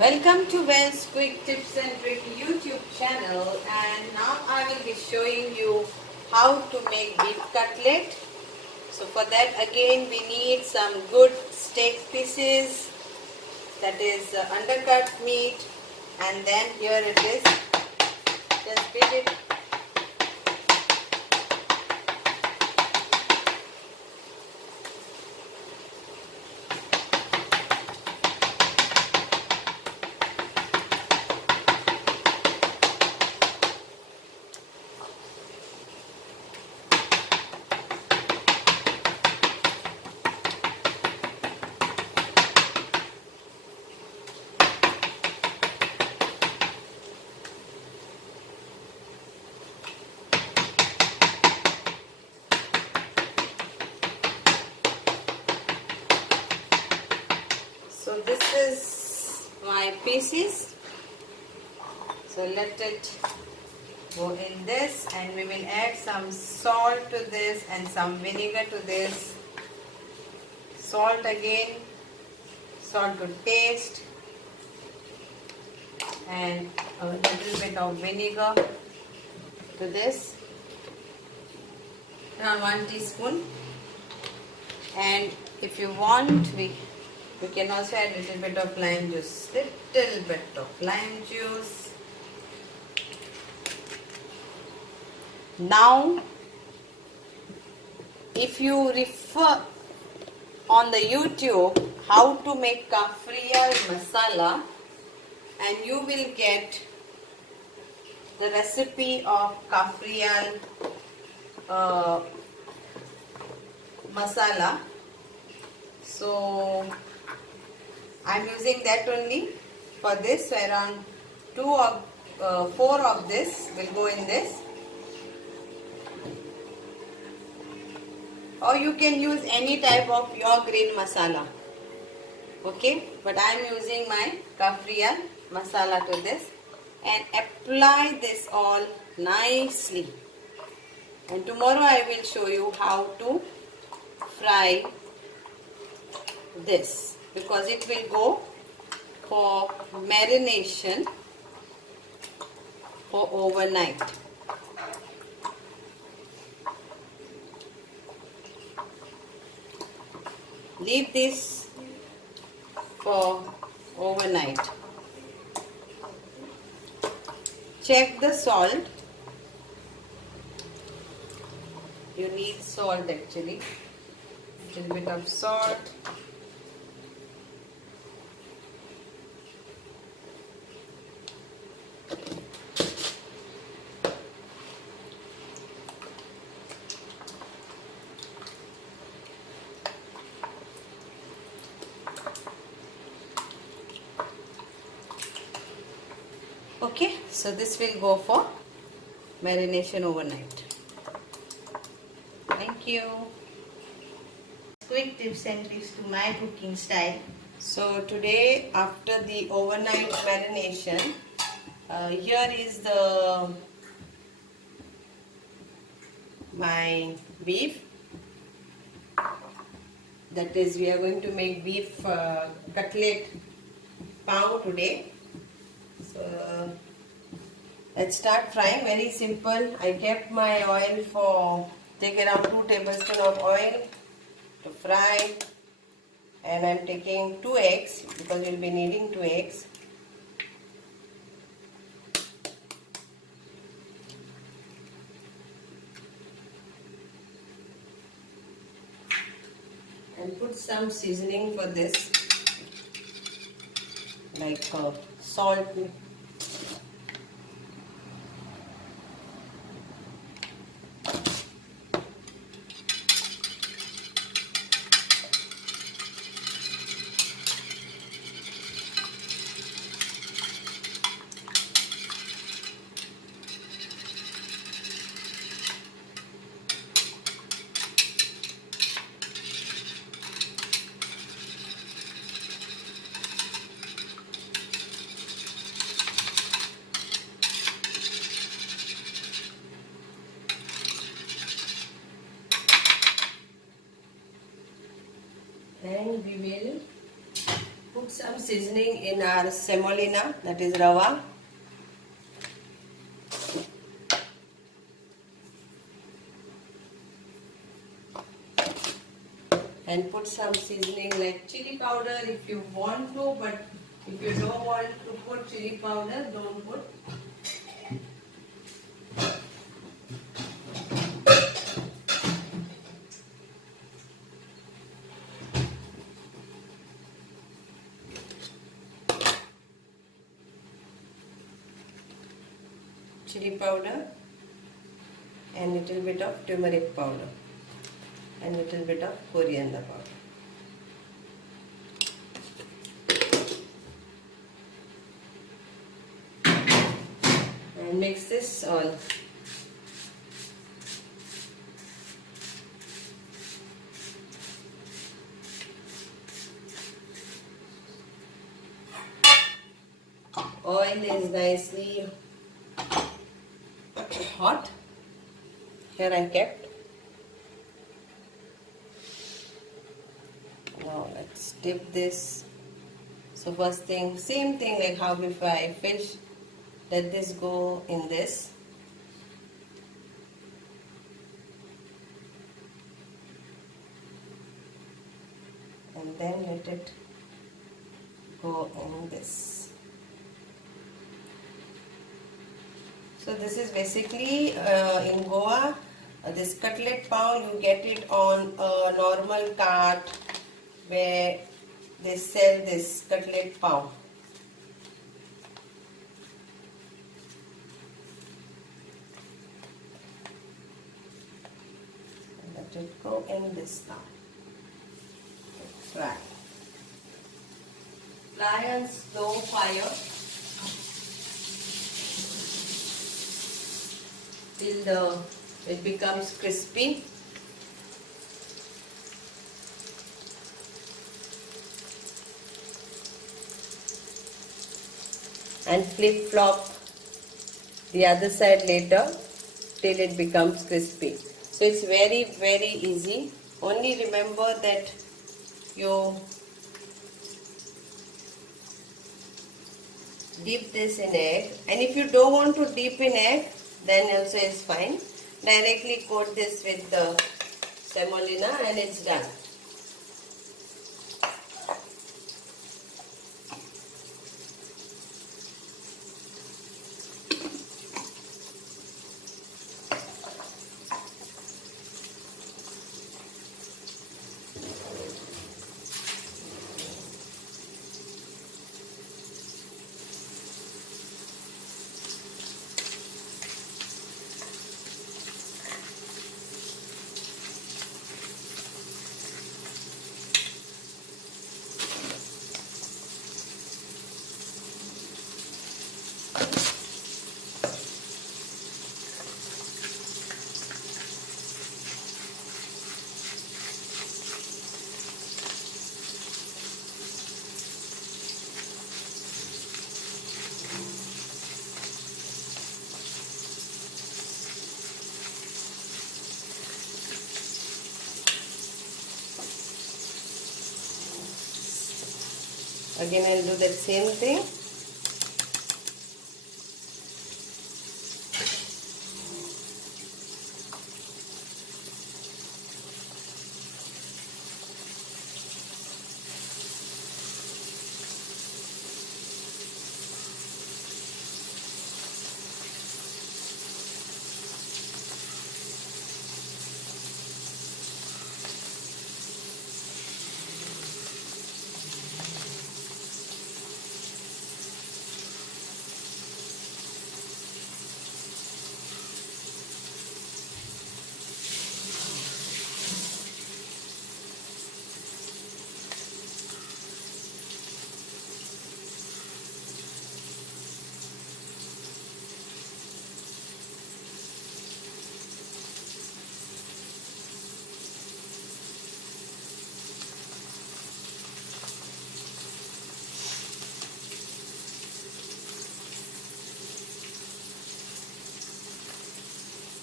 Welcome to Wells Quick Tips and Trick YouTube channel, and now I will be showing you how to make beef cutlet. So for that again we need some good steak pieces, that is undercut meat, and then here it is. Just beat it. So this is my pieces. So let it go in this, and we will add some salt to this and some vinegar to this. Salt again, salt to taste, and a little bit of vinegar to this, around 1 teaspoon. And if you want, we can also add a little bit of lime juice, little bit of lime juice. Now, if you refer on the YouTube how to make kafrial masala, and you will get the recipe of kafrial masala. So I'm using that only for this. So around 4 of this will go in this. Or you can use any type of your green masala. Okay, but I am using my kafrial masala to this, and apply this all nicely. And tomorrow I will show you how to fry this, because it will go for marination for overnight. Leave this for overnight. Check the salt. You need salt actually. A little bit of salt. Okay, so this will go for marination overnight. Thank you. Quick tips and tricks to my cooking style. So today, after the overnight marination, here is my beef. That is, we are going to make beef cutlet pao today. So let's start frying. Very simple. I kept my oil for, take around 2 tablespoons of oil to fry, and I'm taking 2 eggs because you'll be needing 2 eggs. And put some seasoning for this, like salt. seasoning in our semolina, that is rava. And put some seasoning like chili powder if you want to, but if you don't want to put chili powder, don't put. Chili powder and little bit of turmeric powder and little bit of coriander powder. And mix this all. Oil is nicely hot. Here I kept. Now let's dip this. So first thing, same thing like how we fry fish. Let this go in this. And then let it go in this. So this is basically in Goa, this cutlet pao, you get it on a normal cart where they sell this cutlet pao. Let it go in this now. Fry. Fry on slow fire till it becomes crispy. And flip flop the other side later till it becomes crispy. So it's very, very easy. Only remember that you dip this in egg, and if you don't want to dip in egg, then also is fine. Directly coat this with the semolina and it's done. Again I'll do that same thing.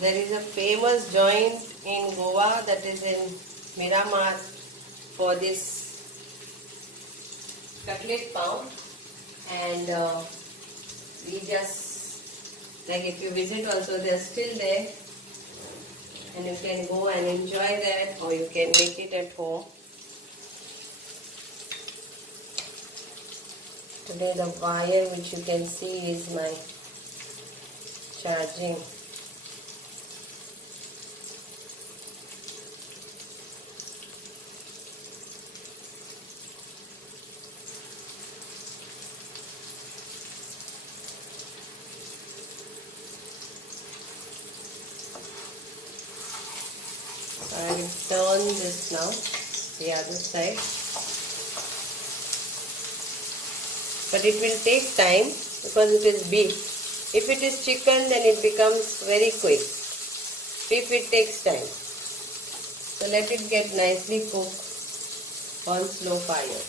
There is a famous joint in Goa, that is in Miramar, for this cutlet pao, and we just, like, if you visit also, they're still there, and you can go and enjoy that, or you can make it at home. Today the wire which you can see is my charging. I will turn this now, the other side. But it will take time because it is beef. If it is chicken, then it becomes very quick. Beef, it takes time. So let it get nicely cooked on slow fire.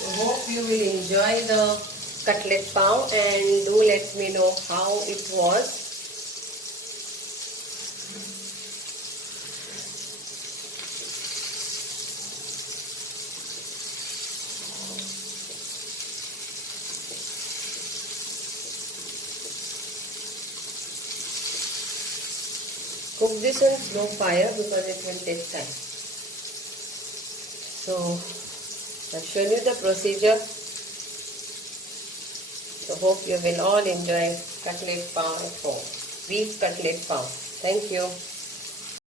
So hope you will enjoy the cutlet pao, and do let me know how it was. Cook this on slow fire because it will take time. So I've shown you the procedure. So hope you will all enjoy cutlet pao at home. Beef cutlet pao. Thank you.